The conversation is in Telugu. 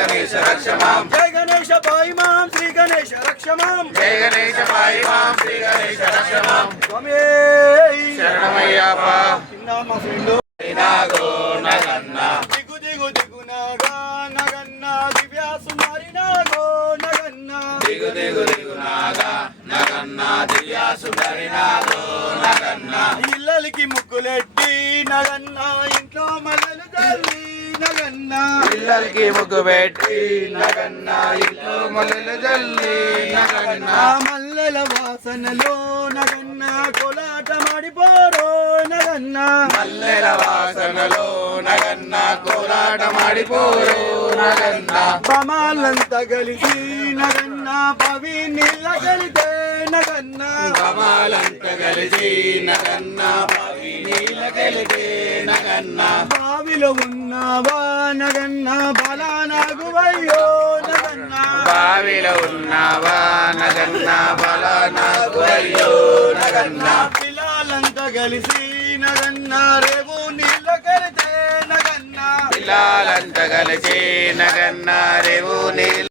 गणेश रक्ष मां जय गणेश पाहि मां श्री गणेश रक्ष मां जय गणेश पाहि मां श्री गणेश रक्ष मां स्वामी शरणमయ్యప్ప చిన్న మా ఫ్రెండ్ నాగో నగన్నా దిగు దిగు దిగు నాగా నగన్నా దివ్య సుందరి నాగో నగన్నా దిగు దిగు దిగు నాగా నగన్నా దివ్య సుందరి నాగో నగన్నా ఇళ్ళకి ముగ్గులెట్టి నగన్నా ఇంట్లో మల్లెలు జల్లి నగన్నా పిల్లలకి ముగ్గు పెట్టి నగన్నా ఇంట్లో మల్లెలు జల్లి నగన్నా ఆ మల్లెల వాసనలో నగన్నా కోలాట మాడిపోరో నగన్నా మల్లెల వాసనలో నగన్నా కోలాట మాడిపోరు నగన్నా బమాలంతా కలిసి నగన్నా పవి నీళ్ళ కలితే నగన్నా కమాలంత కలిసి నగన్నా పవి నీళ్ళ కలిగే నగన్నా బావిలో ఉన్నావా నగన్నా బలానాగువయ్యో నగన్నా బావిలో ఉన్నావా నగన్నా బల నాకు అయ్యో నగన్నా పిల్లలంతా కలిసి నగన్నా రేవు నీళ్ళ కలితే నగన్నా పిల్లలంత కలిసి నగన్నా రేవు నీళ్ళ